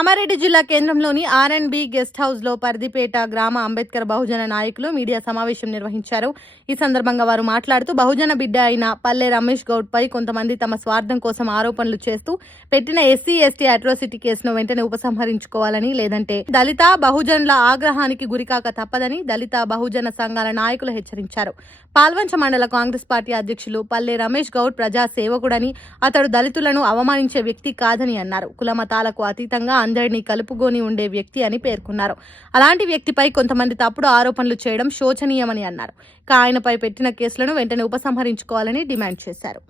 కామారెడ్డి జిల్లా కేంద్రంలోని ఆర్ఎండ్బి గెస్ట్ హౌస్ లో పరిధిపేట గ్రామ అంబేద్కర్ బహుజన నాయకులు మీడియా సమావేశం నిర్వహించారు. ఈ సందర్భంగా వారు మాట్లాడుతూ బహుజన బిడ్డ అయిన పల్లె రమేష్ గౌడ్ పై కొంతమంది తమ స్వార్థం కోసం ఆరోపణలు చేస్తూ పెట్టిన ఎస్సీ ఎస్టీ అట్రాసిటీ కేసును వెంటనే ఉపసంహరించుకోవాలని, లేదంటే దళిత బహుజనుల ఆగ్రహానికి గురికాక తప్పదని దళిత బహుజన సంఘాల నాయకులు హెచ్చరించారు. పాల్వంచ మండల కాంగ్రెస్ పార్టీ అధ్యక్షులు పల్లె రమేష్ గౌడ్ ప్రజా సేవకుడని, అతడు దళితులను అవమానించే వ్యక్తి కాదని అన్నారు. కులమతాలకు అతీతంగా అందరినీ కలుపుకొని ఉండే వ్యక్తి అని పేర్కొన్నారు. అలాంటి వ్యక్తిపై కొంతమంది తప్పుడు ఆరోపణలు చేయడం శోచనీయమని అన్నారు. ఆయనపై పెట్టిన కేసులను వెంటనే ఉపసంహరించుకోవాలని డిమాండ్ చేశారు.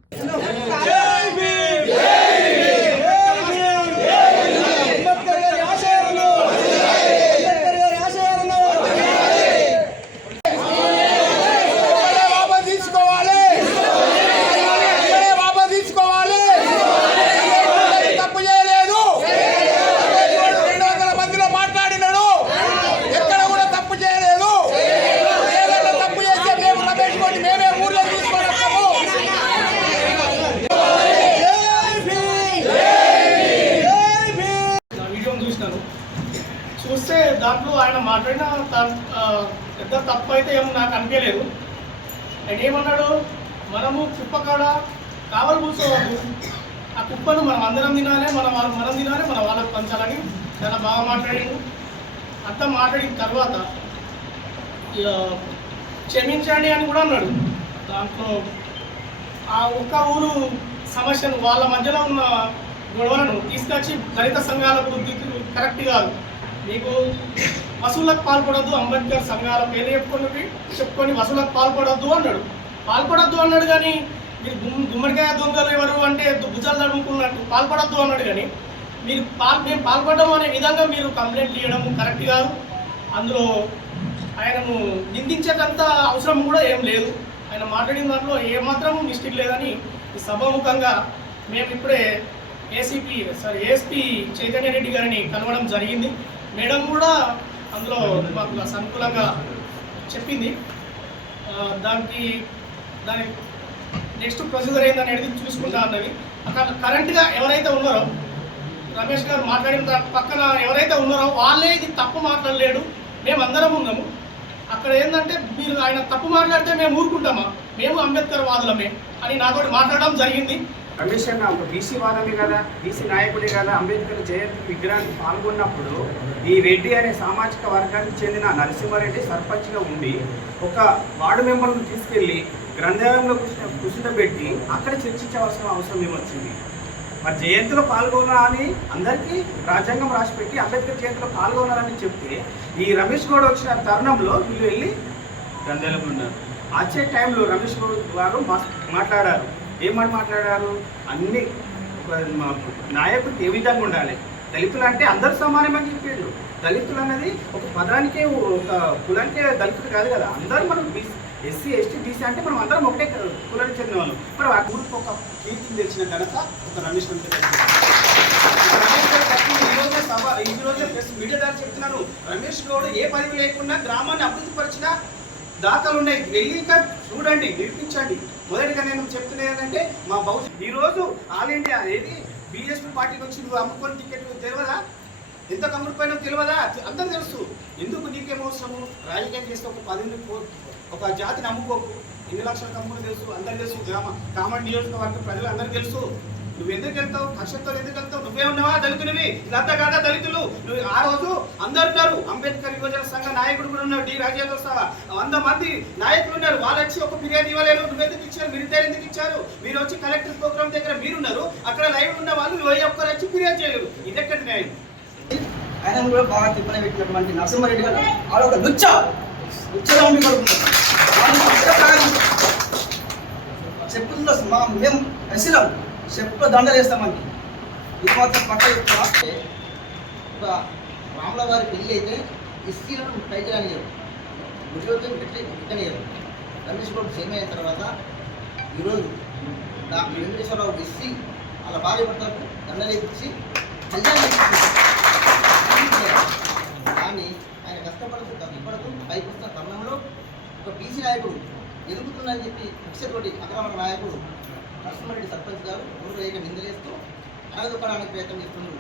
చూస్తే దాంట్లో ఆయన మాట్లాడిన పెద్ద తప్పు అయితే ఏమో నాకు అనిపించలేదు. ఆయన ఏమన్నాడు, మనము కుప్పకాడ కావలు కూర్చోవద్దు, ఆ కుప్పను మనం అందరం తినాలి, మనం తినాలి, మన వాళ్ళకి పంచాలని చాలా బాగా మాట్లాడాడు. అంతా మాట్లాడిన తర్వాత క్షమించండి అని కూడా అన్నాడు. దాంట్లో ఆ ఒక్క ఊరు సమస్యను వాళ్ళ మధ్యలో ఉన్న గొడవలను తీసుకొచ్చి దళిత సంఘాలకు కరెక్ట్ కాదు, మీకు వసూళ్లకు పాల్పడద్దు, అంబేద్కర్ సంఘాల పేరు చెప్పుకొని వసూళ్లకు పాల్పడద్దు అన్నాడు. కానీ మీరు గుమ్మడికాయ దొంగలు ఎవరు అంటే భుజాలు తడుముకున్నట్టు పాల్పడద్దు అన్నాడు. కానీ మీరు మేము పాల్పడడం అనే విధంగా మీరు కంప్లైంట్ ఇవ్వడం కరెక్ట్ కాదు. అందులో ఆయనను నిందించేటంత అవసరం కూడా ఏం లేదు. ఆయన మాట్లాడిన దాంట్లో ఏమాత్రం మిస్టేక్ లేదని ఈ సభాముఖంగా మేము ఇప్పుడే ఏఎస్పీ చైతన్య రెడ్డి గారిని కలవడం జరిగింది. మేడం కూడా అందులో మాకు అనుకూలంగా చెప్పింది. దాని నెక్స్ట్ ప్రొసీజర్ ఏందనేది చూసుకుంటా అన్నది. అక్కడ కరెంట్గా ఎవరైతే ఉన్నారో రమేష్ గారు మాట్లాడిన పక్కన ఎవరైతే ఉన్నారో వాళ్ళే ఇది తప్పు మాట్లాడలేడు, మేము అందరం ఉన్నాము. అక్కడ ఏంటంటే మీరు ఆయన తప్పు మాట్లాడితే మేము ఊరుకుంటామా, మేము అంబేద్కర్ వాదులమే అని నాతో మాట్లాడడం జరిగింది. రమేష్ అన్న ఒక బీసీ వాదమే కదా, బీసీ నాయకుడే కదా. అంబేద్కర్ జయంతి విగ్రహానికి పాల్గొన్నప్పుడు ఈ రెడ్డి అనే సామాజిక వర్గానికి చెందిన నరసింహారెడ్డి సర్పంచ్గా ఉండి ఒక వార్డు మెంబర్ను తీసుకెళ్లి గ్రంథాలయంలో కూర్చుండబెట్టి అక్కడ చర్చించవలసిన అవసరం ఏమొచ్చింది? మరి జయంతిలో పాల్గొనాలని అందరికీ రాజ్యాంగం రాసిపెట్టి అంబేద్కర్ జయంతిలో పాల్గొనాలని చెప్తే ఈ రమేష్ గౌడ్ వచ్చిన తరుణంలో వీళ్ళు వెళ్ళి గ్రంథాలయంలో ఉన్నారు. వచ్చే టైంలో రమేష్ గౌడ్ గారు మాట్లాడారు. ఏమని మాట్లాడారు? అన్ని నాయకుడికి ఏ విధంగా ఉండాలి, దళితులు అంటే అందరు సమానమని చెప్పాడు. దళితులు అనేది ఒక పదానికే ఒక కులానికే దళితులు కాదు కదా, అందరూ మనం ఎస్సీ ఎస్టీ బీసీ అంటే మనం అందరం ఒకటే కులానికి చెందిన వాళ్ళు. మరి ఆ ఊరికి ఒక కీర్తిని తెచ్చిన ఘనత ఒక రమేష్ ఈ రోజే మీడియా ద్వారా చెప్తున్నాను, రమేష్ గౌడ్ ఏ పదవి లేకుండా గ్రామాన్ని అభివృద్ధి పరిచిన దాఖలు ఉన్నాయి. వెళ్ళి ఇంకా చూడండి, నిరూపించండి. మొదటిగా నేను చెప్తున్నా ఏంటంటే మా భవిష్యత్ ఈరోజు ఆల్ ఇండియా ఏది బీఎస్పీ పార్టీకి వచ్చి నువ్వు అమ్ముకొని టికెట్ తెలియదా, ఎంత కమ్ముడిపోయినా తెలియదా, అందరూ తెలుసు. ఎందుకు నీకేమవసరము? రాజకీయం చేస్తే ఒక 10 ఒక జాతిని అమ్ముకోకు. 2 లక్షల కమ్ముడు తెలుసు, అందరు తెలుసు. కామారెడ్డి నియోజకవర్గ ప్రజలు అందరూ తెలుసు. నువ్వు ఎందుకు వెళ్తావు? కక్షతో ఎందుకు వెళ్తావు? నువ్వే ఉన్నావా దళితునివి? ఇదంతా కాదా దళితులు? నువ్వు ఆ రోజు అందరు ఉన్నారు. అంబేద్కర్ యువజన సంఘ నాయకుడు కూడా ఉన్నారు, డి రాజేంద్ర సహా 100 మంది నాయకులు ఉన్నారు. వాళ్ళు వచ్చి ఒక ఫిర్యాదు ఇవ్వలేదు. నువ్వు ఎందుకు ఇచ్చారు? మీరు ఎందుకు ఇచ్చారు? మీరు వచ్చి కలెక్టర్ ప్రోగ్రామ్ దగ్గర మీరున్నారు, అక్కడ లైవ్ ఉన్న వాళ్ళు ఒక్కరు వచ్చి ఫిర్యాదు చేయలేదు. ఇదెక్కడి న్యాయం? ఆయన కూడా బాగా తిప్పని పెట్టినటువంటి నరసింహారెడ్డి గారు వాళ్ళు ఒక చెప్పుల్లో మేము ఎస్సీలం చెప్పులో దండలు వేస్తామండి. ఇది మాత్రం పక్క చెప్తున్నా. ఒక రాముల గారి పెళ్ళి అయితే ఎస్సీలను పైకి రానియరు, ఉద్యోగం పెట్టనియరు. రమేష్ గౌడ్ సీఎం అయిన తర్వాత ఈరోజు డాక్టర్ వెంకటేశ్వరరావు ఎస్సీ వాళ్ళ భార్య భర్తలకు దండలు ఇచ్చి కళ్యాణం కానీ ఆయన కష్టపడుతూ పైకి వస్తున్న తరుణంలో ఒక బీసీ నాయకుడు ఎదుగుతుందని చెప్పి కక్షతోటి అక్రమ నాయకుడు నరసింహారెడ్డి సర్పంచ్ గారు ఊరు నిందలేస్తూ అడగదొక్కడానికి ప్రయత్నం చేస్తున్నారు.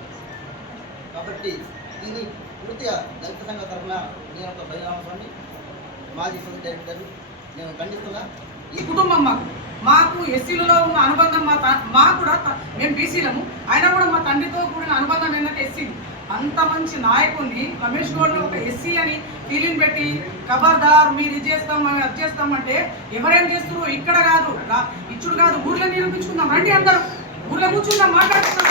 కాబట్టి దీన్ని పూర్తిగా దళిత సంఘ తరఫున నేను ఒక బహిరామస్వామి మాజీ సొసైటీ డైరెక్టర్ నేను ఖండిస్తున్నా. ఈ కుటుంబం మాకు ఎస్సీలలో ఉన్న అనుబంధం మాకు కూడా మేము బీసీలము, అయినా కూడా మా తండ్రితో కూడిన అనుబంధం ఏంటంటే ఎస్సీ. అంత మంచి నాయకుడిని రమేష్ గౌడ్ని ఒక ఎస్సీ అని ఫీలింగ్ పెట్టి ఖబర్దార్ మీరు ఇది చేస్తాం అది చేస్తామంటే ఎవరేం చేస్తారు? ఇక్కడ కాదు, ఇచ్చుడు కాదు, ఊర్లో నిరూపించుకుందాం రండి, అందరం ఊర్లో కూర్చుందాం, మాట్లాడుకుందాం.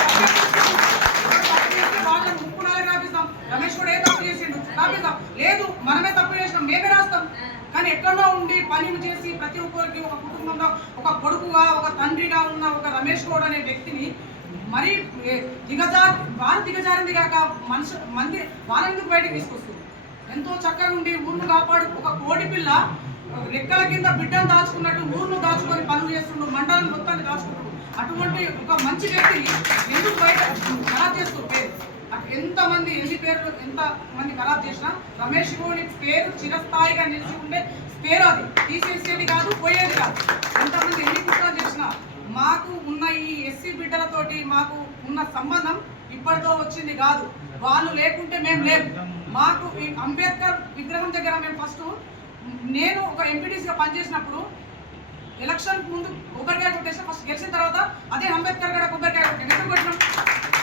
వాళ్ళని ముక్కునాలే రాపిస్తాం. రమేష్ కూడా ఏ తప్పు చేసిండు రాపిస్తాం, లేదు మనమే తప్పు చేసినాం మేమే రాస్తాం. కానీ ఎక్కడో ఉండి పని చేసి ప్రతి ఒక్కరికి ఒక కుటుంబంలో ఒక కొడుకుగా ఒక తండ్రిగా ఉన్న ఒక రమేష్ గౌడ్ అనే వ్యక్తిని మరీ వారు దిగజారింది కాక మంది వాళ్ళెందుకు బయటకు తీసుకొస్తుంది? ఎంతో చక్కగా ఉండి ఊరును కాపాడు ఒక కోడి పిల్ల రెక్కల కింద బిడ్డను దాచుకున్నట్టు ఊరును దాచుకొని పనులు చేస్తుండ్రు, మండలం మొత్తాన్ని దాచుకుంటారు. అటువంటి ఒక మంచి వ్యక్తిని ఎందుకు బయట ఖరాబ్ చేస్తారు? పేరు ఎంతమంది ఎన్ని పేర్లు ఎంత మంది ఖరాబ్ చేసినా రమేష్ గౌడ్ పేరు చిరస్థాయిగా నిలిచి ఉండే పేరు, అది తీసేసేది కాదు, పోయేది కాదు. ఎంతమంది ఎన్ని కుట్రలు చేసినా మాకు ఉన్న ఈ ఎస్సీ బిడ్డలతోటి మాకు ఉన్న సంబంధం ఇప్పటితో వచ్చింది కాదు. వాళ్ళు లేకుంటే మేము లేము. మాకు ఈ అంబేద్కర్ విగ్రహం దగ్గర మేము ఫస్ట్ నేను ఒక ఎంపీటీసీగా పనిచేసినప్పుడు ఎలక్షన్ ముందు కొబ్బరికాయ కొట్టేసి ఫస్ట్ గెలిచిన తర్వాత అదే అంబేద్కర్ గడ కొబ్బరికాయ కొట్టాను. ఎందుకు కొట్టినాం?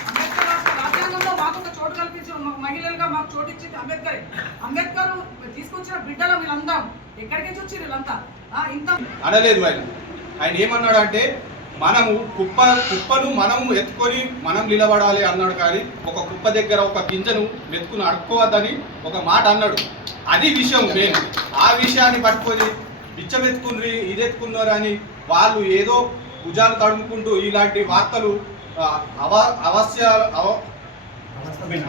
అంబేద్కర్ రాజ్యాంగంలో మాకు ఒక చోటు కల్పించారు, మాకు మహిళలుగా మాకు చోటు ఇచ్చింది అంబేద్కర్. అంబేద్కర్ తీసుకొచ్చిన బిడ్డలు వీళ్ళందరం ఎక్కడికి నుంచి వచ్చి వీళ్ళంతా ఇంత అనలేదు. ఆయన ఏమన్నాడు అంటే మనము కుప్పను మనము ఎత్తుకొని మనం నిలబడాలి అన్నాడు. కానీ ఒక కుప్ప దగ్గర ఒక గింజను మెత్తుకుని అడుక్కోవద్దని ఒక మాట అన్నాడు. అది విషయం. మేము ఆ విషయాన్ని పట్టుకొని బిచ్చమెత్తుకుని ఇదెత్తుకున్నారు అని వాళ్ళు ఏదో భుజాలు తడుముకుంటూ ఇలాంటి వార్తలు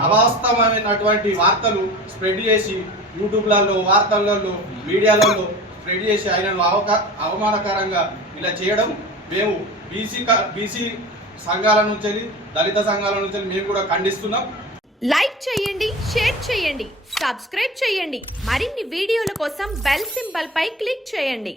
అవాస్తవమైనటువంటి వార్తలు స్ప్రెడ్ చేసి యూట్యూబ్లలో వార్తలలో మీడియాలలో స్ప్రెడ్ చేసి ఆయనను అవమానకరంగా ఇలా చేయడం మేము బీసీ సంఘాల నుంచి దళిత సంఘాల నుంచి మేము కూడా ఖండిస్తున్నాం. లైక్ చేయండి, షేర్ చేయండి, సబ్స్క్రైబ్ చేయండి. మరిన్ని వీడియోల కోసం బెల్ సింబల్ పై క్లిక్ చేయండి.